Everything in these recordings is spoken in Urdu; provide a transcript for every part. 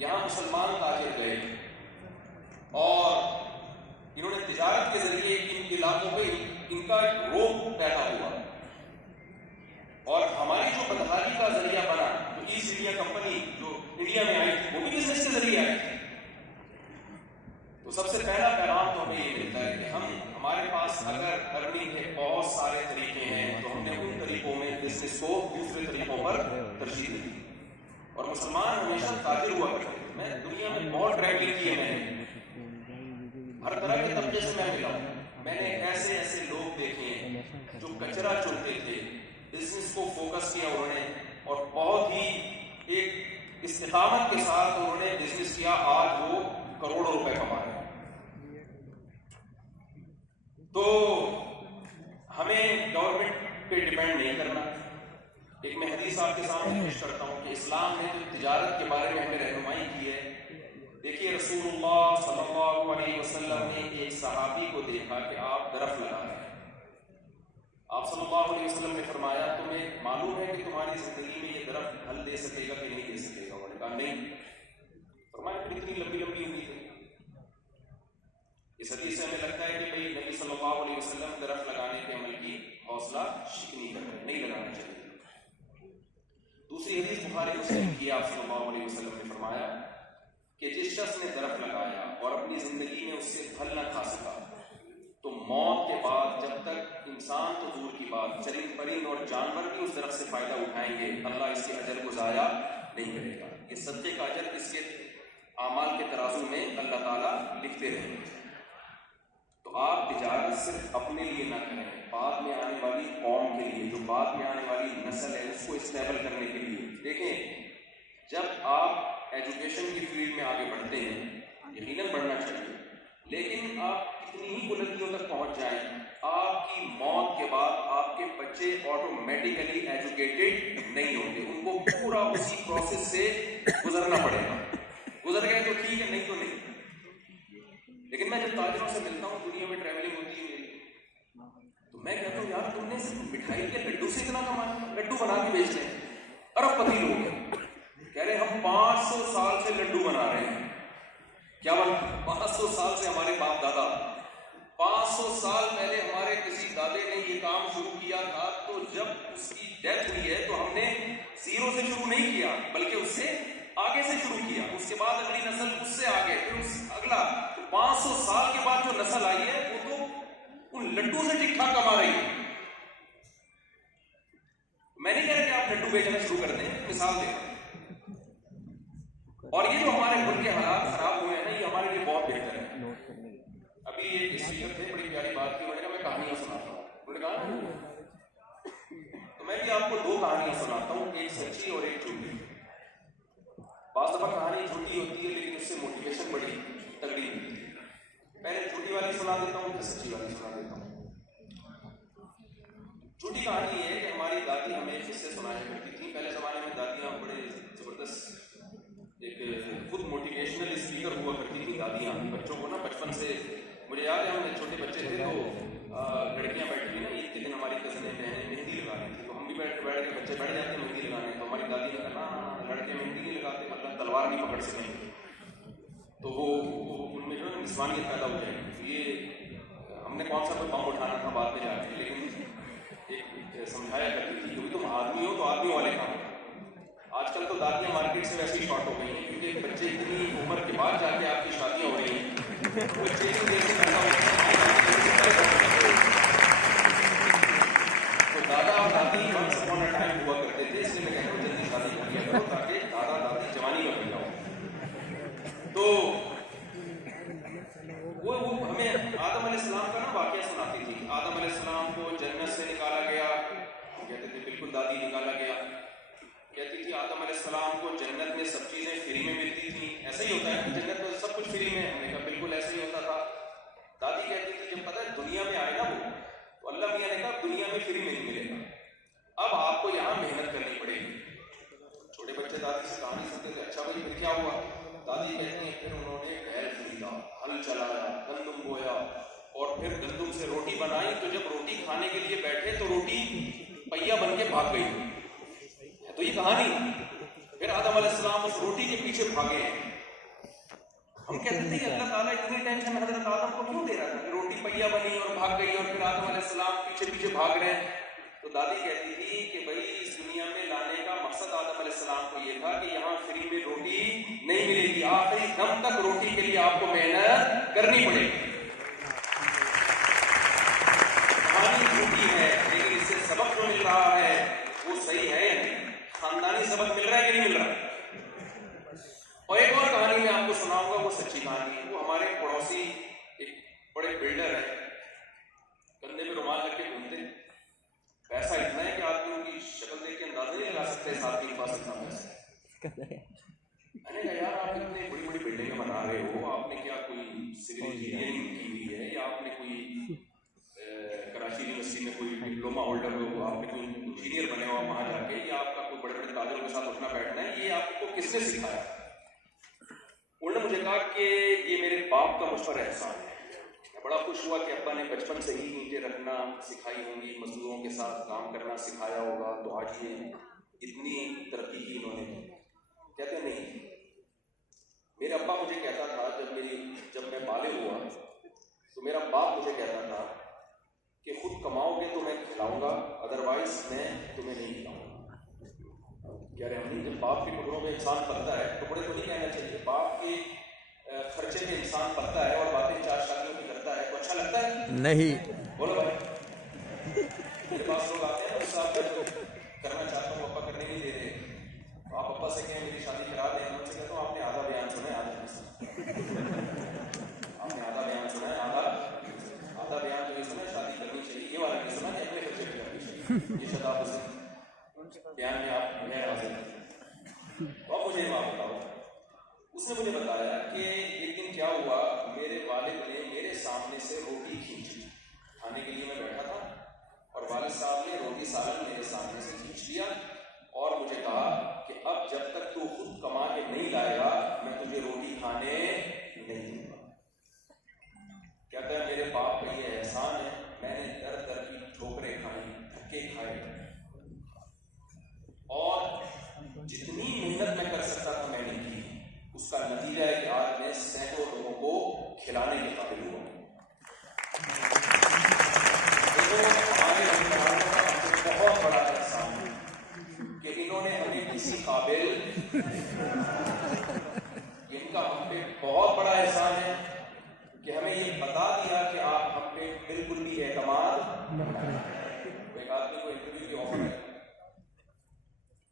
یہاں مسلمان تاجر گئے اور انہوں نے تجارت کے ذریعے ان علاقوں پہ ان کا روب پیدا ہوا، اور ہماری جو بدحالی کا ذریعہ بنا، جو ایسٹ انڈیا کمپنی جو انڈیا میں آئی تھی وہ بھی بزنس کے ذریعے آئی تھی۔ تو سب سے پہلا پیغام تو ہمیں یہ ملتا ہے کہ ہمارے پاس اگر ارننگ کے بہت سارے طریقے ہیں تو ہم نے ان طریقوں میں بزنس کو دوسرے طریقوں پر ترجیح دی، اور مسلمان ہمیشہ تاجر ہوا کرتے ہیں۔ میں دنیا میں بہت ٹریولنگ کی ہے، میں نے ہر طرح کے طبقے سے میں ملا ہوں، میں نے ایسے ایسے لوگ دیکھے ہیں جو کچرا چنتے تھے، بزنس کو فوکس کیا انہوں نے، اور بہت ہی ایک استقامت کے ساتھ انہوں نے بزنس کیا، آج وہ کروڑوں روپے کما رہے ہیں۔ تو ہمیں گورنمنٹ پہ ڈیپینڈ نہیں کرنا۔ ایک میں حدیث آپ کے سامنے پیش کرتا ہوں کہ اسلام نے جو تجارت کے بارے میں ہمیں رہنمائی کی ہے، دیکھیے رسول اللہ صلی اللہ علیہ وسلم نے ایک صحابی کو دیکھا کہ آپ درخت لگا رہے ہیں، آپ صلی اللہ علیہ وسلم نے فرمایا تمہیں معلوم ہے کہ تمہاری زندگی میں یہ درخت پھل دے سکے گا کہ نہیں دے سکے گا؟ انہوں نے کہا نہیں۔ فرمایا پھر اتنی لمبی لمبی امید ہے؟ اس حدیث سے ہمیں لگتا ہے کہ بھئی نبی صلی اللہ علیہ وسلم درخت لگانے کے عمل کی حوصلہ شکنی کر رہے ہیں، نہیں لگانا چاہیے۔ دوسری حدیث بخاری مسلم کی، آپ صلی اللہ علیہ وسلم نے فرمایا کہ جس شخص نے درخت لگایا اور اپنی زندگی میں اس سے پھل نہ کھا سکا تو موت کے بعد جب تک انسان تو دور کی بات، چرند پرند اور جانور بھی اس درخت سے فائدہ اٹھائیں گے، اللہ اس کے اجر کو ضائع نہیں کرے گا۔ یہ صدقے کا اجر اس کے اعمال کے ترازو میں اللہ تعالیٰ لکھتے رہیں گے۔ تو آپ تجارت صرف اپنے لیے نہ کریں، بعد میں آنے والی قوم کے لیے، جو بعد میں آنے والی نسل ہے اس کو اسٹیبل کرنے کے لیے۔ دیکھیں، جب آپ ایجوکیشن کی فیلڈ میں آگے بڑھتے ہیں، یقیناً بڑھنا چاہیے، لیکن آپ کتنی ہی بلندیوں تک پہنچ جائیں، آپ کی موت کے بعد آپ کے بچے آٹومیٹیکلی ایجوکیٹڈ نہیں ہوں گے، ان کو پورا اسی پروسیس سے گزرنا پڑے گا۔ گزر گئے تو ٹھیک ہے، نہیں تو نہیں۔ لیکن میں جب تاجروں سے ملتا ہوں، دنیا میں ٹریولنگ ہوتی ہے میری، تو میں کہتا ہوں یار تم نے صرف مٹھائی کے لڈو سے اتنا کمایا، لڈو بنا کے بیچ رہے ہیں، ارب پتی لوگ ہیں، کہہ رہے ہم 500 سال سے لڈو بنا رہے ہیں۔ کیا بات؟ 500 سال سے ہمارے باپ دادا، 500 سال پہلے ہمارے کسی دادے نے یہ کام شروع کیا تھا، تو جب اس کی ڈیتھ ہوئی ہے تو ہم نے زیرو سے شروع نہیں کیا بلکہ اس سے آگے سے شروع کیا، اس کے بعد اگلی نسل اس سے آگے، پھر اس اگلا، تو 500 سال کے بعد جو نسل آئی ہے وہ تو ان لڈو سے ٹھیک ٹھاک کما رہی ہے۔ میں نہیں کہہ رہا کہ آپ لڈو بیچنا شروع کر دیں، مثال دیں۔ اور یہ جو ہمارے ملک کے حالات خراب ہوئے ہیں نا، یہ ہمارے لیے بہت بہتر ہے۔ ابھی ایک اسپیکر تھے، بڑی پیاری بات کی، انہوں نے کہا میں کہانیاں سناتا ہوں، انہوں نے کہا تو میں بھی آپ کو 2 کہانیاں سناتا ہوں، ایک سچی اور ایک جھوٹی۔ بعض دفعہ کہانی جھوٹی ہوتی ہے لیکن اس سے موٹیویشن بڑی تگڑی ہوتی ہے۔ پہلے جھوٹی والی سنا دیتا ہوں پھر سچی والی سنا دیتا ہوں۔ جھوٹی کہانی یہ ہے کہ ہماری دادی ہمیں قصے سنایا کرتی تھی۔ پہلے زمانے میں دادیاں بڑے زبردست ایک خود موٹیویشنل اسپیکر ہوا کرتی تھی دادیاں، بچوں کو نا بچپن سے، مجھے یاد ہے ہم چھوٹے بچے تھے تو لڑکیاں بیٹھی نا، عید کے دن ہماری کزنیں بہنیں مہندی لگا رہی تھی، تو ہم بھی بیٹھ کے بچے بیٹھ جاتے ہیں مہندی لگانے، تو ہماری دادی نے کہا لڑکے مہندی نہیں لگاتے مطلب تلوار نہیں پکڑ سکیں گے، تو وہ ان میں جو ہے نسوانیت پیدا ہو جائے گی۔ یہ ہم نے کون سا کوئی بم اٹھانا تھا بعد میں جا کے، لیکن ایک سمجھایا کرتی تھی کیونکہ تم آدمی ہو تو آدمیوں والے کام۔ آج کل تو دادیاں مارکیٹ سے ویسے ہی شارٹ ہو گئی ہیں، کیونکہ بچے اتنی عمر کے بعد جا کے آپ کی شادیاں ہو رہی ہیں، بچے تو دادا اور دادی ونس اپون اے ٹائم ہوا کرتے تھے، اس لیے میں کہتا ہوں جلدی شادی کر لیا کرو تاکہ دادا دادی جوانی میں بن جاؤ۔ تو وہ ہمیں آدم علیہ السلام کا نا واقعہ سناتی تھی۔ آدم علیہ السلام کو جنت سے نکالا گیا، کہتے تھے بالکل دادی نکالا گیا، کہتی تھی آدم علیہ السلام کو جنت میں سب چیزیں فری میں ملتی تھیں، ایسا ہی ہوتا ہے جنت میں سب کچھ فری میں؟ ہم نے کہا بالکل ایسا ہی ہوتا تھا۔ دادی کہتی تھی جب پتہ ہے دنیا میں آئے نا وہ، تو اللہ میاں نے کہا دنیا میں فری میں نہیں ملے گا، اب آپ کو یہاں محنت کرنی پڑے گی۔ چھوٹے بچے دادی سے کہانی سنتے تھے، اچھا بھائی پھر کیا ہوا؟ دادی کہتی ہیں پھر انہوں نے بیل خریدا، ہل چلایا، گندم بویا، اور پھر گندم سے روٹی بنائی، تو جب روٹی کھانے کے لیے بیٹھے تو روٹی پہیا بن کے بھاگ گئی۔ تو یہ کہانی پھر آدم علیہ السلام اس روٹی کے پیچھے بھاگے ہیں. ہم کہتے تھے کہ اللہ تعالیٰ اتنی ٹینشن حضرت آدم کو کیوں دے رہا تھا کہ روٹی پہیا بنی اور بھاگ گئی اور پھر آدم علیہ السلام پیچھے پیچھے بھاگ رہے ہیں. تو دادی کہتی تھی کہ بھائی اس دنیا میں لانے کا مقصد آدم علیہ السلام کو یہ تھا کہ یہاں فری میں روٹی نہیں ملے گی, آخری دم تک روٹی کے لیے آپ کو محنت کرنی پڑے گی. کہانی جھوٹی ہے لیکن اس سے سبق جو مل رہا ہے وہ صحیح ہے یا نہیں؟ خاندانی سبق مل رہا ہے کہ نہیں مل رہا؟ اور ایک اور کہانی میں آپ کو سناؤں گا, وہ سچی کہانی ہے. وہ ہمارے پڑوسی ایک بڑے بلڈر ہیں, کندھے پہ رومال رکھ کے گھومتے, پیسہ اتنا ہے کہ آدمی ان کی شکل دیکھ کے اندازہ نہیں لگا سکتے ساتھ کے پاس اتنا پیسہ. میں نے کہا یار آپ اتنے بڑی بڑی بلڈنگیں بنا رہے ہو, آپ نے کیا کوئی سول انجینئرنگ کی ہوئی ہے یا آپ نے کوئی کراچی یونیورسٹی میں کوئی ڈپلوما ہولڈر ہو, آپ نے کوئی انجینئر بنے ہو وہاں جا کے, یا آپ کا کوئی بڑے بڑے تاجروں کے ساتھ اٹھنا بیٹھنا ہے, یہ آپ کو کس نے سکھایا؟ انہوں نے مجھے کہا کہ یہ میرے باپ کا مجھ پر احسان ہے. میں بڑا خوش ہوا کہ ابا نے بچپن سے ہی اینٹیں رکھنا سکھائی ہوں گی, مزدوروں کے ساتھ کام کرنا سکھایا ہوگا, تو آج یہ اتنی ترقی کی انہوں نے. کہتے نہیں, میرے ابا مجھے کہتا تھا جب میں بالغ ہوا تو میرا باپ مجھے کہتا تھا کہ خود کماؤ گے تو میں کھلاؤں گا, ادروائز میں تمہیں نہیں کھلاؤں گا. کیا رہے ہم جب باپ کے ٹکڑوں میں انسان پلتا ہے, ٹکڑے تو نہیں کہنا چاہیے, باپ کے خرچے میں انسان پلتا ہے اور باتیں چار شادیوں کی کرتا ہے, تو اچھا لگتا ہے نہیں؟ بولو بھائی. میرے پاس لوگ آتے ہیں صاحب کرنا چاہتا ہوں, ابا کرنے نہیں دے رہے, تو آپ ابا سے کہیں میری شادی کرا دیں. ان سے کہتا ہوں آپ نے آدھا بیان سنا ہے, آپ نے آدھا بیان سنا ہے, آدھا بیان تو یہ سنا ہے شادی کرنی چاہیے, یہ والا نہیں سنا کہ اپنے خرچے پہ کرنی چاہیے. یہ شداب حسین بیان میں آپ غیر حاضر ہیں. تو اب مجھے بات بتاؤ, اس نے مجھے بتایا کہ ایک دن کیا ہوا, میرے والد نے میرے سامنے سے روٹی کھینچی. کھانے کے لیے میں بیٹھا تھا اور والد صاحب نے روٹی سالن میرے سامنے سے کھینچ لیا اور مجھے کہا کہ اب جب تک تو خود کما کے نہیں لائے گا میں تجھے روٹی کھانے نہیں دوں گا. کہتا ہے میرے باپ کا یہ احسان ہے, میں نے در در کی ٹھوکریں کھائی, دھکے کھائے, اور جتنی محنت میں کر سکتا تھا میں نے کی. اس کا نتیجہ ہے کہ آج میں سینکڑوں لوگوں کو کھلانے کے قابل ہوا. ہمارے حکمرانوں کا بہت بڑا احسان ہے کہ انہوں نے ہمیں کسی قابل, ان کا ہم پہ بہت بڑا احسان ہے کہ ہمیں یہ بتا دیا کہ آپ ہم پہ بالکل بھی اعتماد نہ کریں. ایک آدمی کو انٹرویو کی آفر ہے,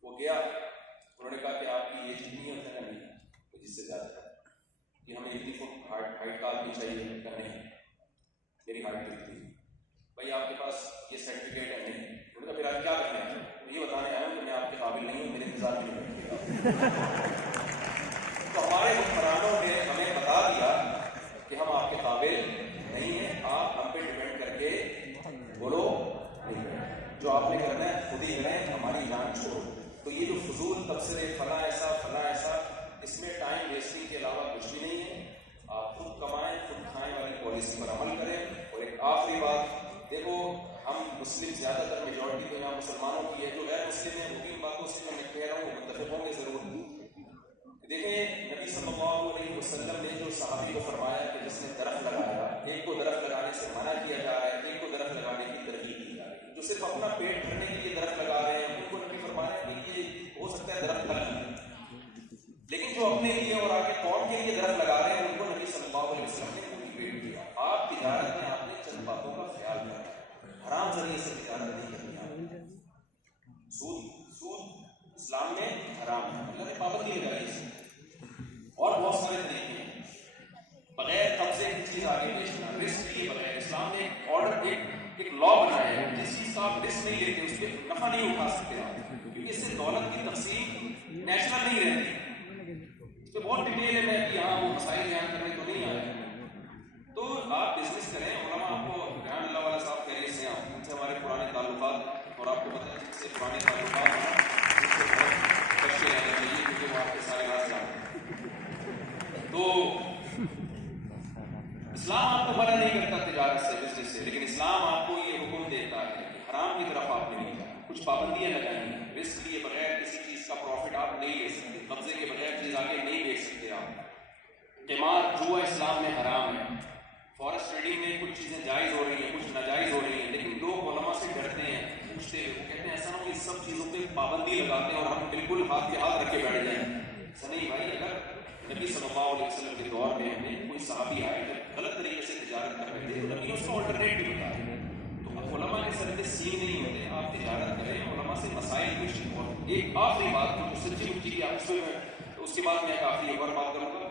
وہ گیا, انہوں نے کہا کہ آپ کی ایج کتنی ہوتا ہے؟ نہیں, جس سے زیادہ ہے کہ ہمیں اتنی فٹ ہائٹ کا آدمی چاہیے. نہیں, میری ہائٹ اتنی. بھائی آپ کے پاس یہ سرٹیفکیٹ ہے؟ نہیں. انہوں نے کہا پھر آپ کیا کرنا ہے؟ یہ بتانے آیا ہوں کہ میں آپ کے قابل نہیں ہوں, میرے انتظار نہیں کریں. تو ہمارے حکمرانوں نے ہمیں بتا دیا کہ ہم آپ کے قابل نہیں ہیں, آپ ہم پہ ڈپینڈ کر کے بولو نہیں کریں, جو آپ نے کرنا ہے خود ہی کریں, ہماری جان چھوڑو. تو یہ جو فضول تبصرے فلاں ایسا فلاں ایسا, اس میں ٹائم ویسٹنگ کے علاوہ کچھ بھی نہیں ہے. آپ خود کمائیں خود کھائیں والی پالیسی پر عمل کریں. اور ایک آخری بات, دیکھو ہم مسلم زیادہ تر میجورٹی تو یہاں مسلمانوں کی ہے, جو غیر مسلم ہیں وہ بھی ان باتوں سے میں کہہ رہا ہوں متفق ہوں گے ضرور. دیکھیں نبی صلی اللہ علیہ وسلم نے جو صحابی کو فرمایا کہ جس نے درخت لگایا, ایک کو درخت لگانے سے منع کیا جا رہا ہے, ایک کو درخت لگانے کی ترغیب دی جا رہی ہے. جو صرف اپنا پیٹ بھرنے کے لیے درخت لگا رہے ہیں ان کو نبی فرمایا کہ یہ ہو سکتا ہے درخت لگا, لیکن جو اپنے لیے اور آگے قوم کے لیے درخت لگا رہے ہیں ان کو نبی صلی اللہ علیہ وسلم نے موٹیویٹ کیا. آپ تجارت میں آپ نے چند باتوں کا خیال رکھنا, حرام ذریعے سے تجارت نہیں کرنی. سود اسلام میں حرام ہے, اللہ نے پابندی لگائی ہے. اور بہت سارے طریقے ہیں, بغیر قبضے کی چیز آگے بیچنا, رسک لیے بغیر. اسلام نے ایک آرڈر ایک لا بنایا ہے, جس چیز کا آپ رسک نہیں لیتے اس پہ نفع نہیں اٹھا سکتے آپ, کیونکہ اس سے دولت کی تقسیم نیچرل نہیں رہتی. اس پہ بہت ڈیٹیل ہے, میں یہاں وہ مسائل بیان کرنے کو نہیں آیا. تو آپ بزنس کریں, علماء آپ کو جہاں اللہ والا صاحب پہلے سے ہیں, ان سے ہمارے پرانے تعلقات, اور آپ کو پتہ ہے جن سے پرانے تعلقات ہیں اس سے بہت بچے رہنے چاہیے کیونکہ وہ آپ کے سارے راز جانتے ہیں. تو اسلام آپ کو منع نہیں کرتا تجارت سے, بزنس سے, لیکن اسلام آپ کو یہ حکم دیتا ہے کہ حرام کی طرف آپ نے نہیں جانا, کچھ پابندیاں لگائیں, رسک لیے بغیر کسی چیز کا پروفٹ آپ آپ نہیں لے سکتے، قبضے کے بغیر چیز آگے نہیں بیچ سکتے آپ۔ قمار جوا اسلام میں حرام ہے، فورسٹ ٹریڈنگ میں کچھ چیزیں جائز ہو رہی ہیں، کچھ ناجائز ہو رہی ہیں، لیکن لوگ علماء سے ڈرتے ہیں پوچھتے ہیں، وہ کہتے ہیں ایسا نہ ہو کہ سب چیزوں پہ پابندی لگاتے ہیں اور ہم بالکل ہاتھ پہ ہاتھ رکھ کے بیٹھ جائیں۔ ایسا نہیں بھائی، اگر نبی صلی اللہ علیہ وسلم کے دور میں ہمیں کوئی صحابی آئے جو غلط طریقے سے تجارت کر رہے تھے تو نبی اس کو آلٹرنیٹ بھی بتایا۔ تو اب علماء کے سر پہ سین نہیں ہوتے، آپ تجارت کریں، علماء سے مسائل پوچھیں۔ اور ایک آخری بات جو سچی مچی کی آپ سے اس کے بعد میں ایک آخری ایک اور بات کروں گا،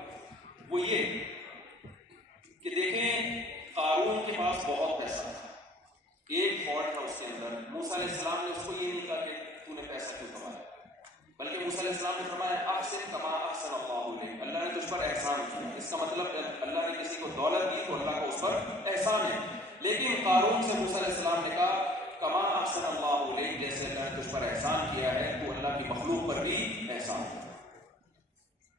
وہ یہ کہ دیکھیں قارون کے پاس بہت پیسہ تھا، ایک فالٹ تھا اس کے اندر۔ موسیٰ علیہ السلام نے اس کو یہ نہیں کہا کہ تو نے پیسہ کیوں کمایا، بلکہ موسیٰ علیہ السلام نے فرمایا احسن کما احسن اللہ علیک، اللہ نے تجھ پر احسان کیا۔ اس کا مطلب اللہ نے کسی کو دولت دی تو اللہ کا اس پر احسان ہے۔ لیکن قارون سے موسیٰ علیہ السلام نے کہا کما احسن اللہ علیک، جیسے اللہ نے تجھ پر احسان کیا ہے تو اللہ کی مخلوق پر بھی احسان کیا۔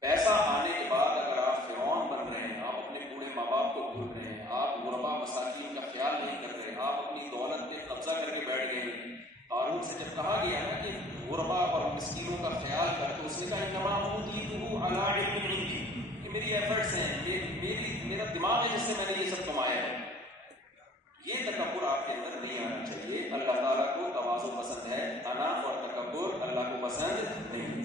پیسہ آنے کے بعد اگر آپ فرعون بن رہے ہیں، آپ اپنے بوڑھے ماں باپ کو بھول رہے ہیں، آپ غربا مساکین کا خیال نہیں کر رہے، آپ اپنی دولت پہ قبضہ کر کے بیٹھ گئے۔ قارون سے جب کہا گیا نا کہ غربا اور مسکینوں کا خیال کر، تو اس نے کہا انما اوتیتہ علی علم عندی، کہ میری ایفرٹس ہیں، میرا دماغ ہے جس سے میں نے یہ سب کمایا ہے۔ یہ تکبر آپ کے اندر نہیں آنا چاہیے۔ اللہ تعالیٰ کو تواضع پسند ہے، انا اور تکبر اللہ کو پسند نہیں۔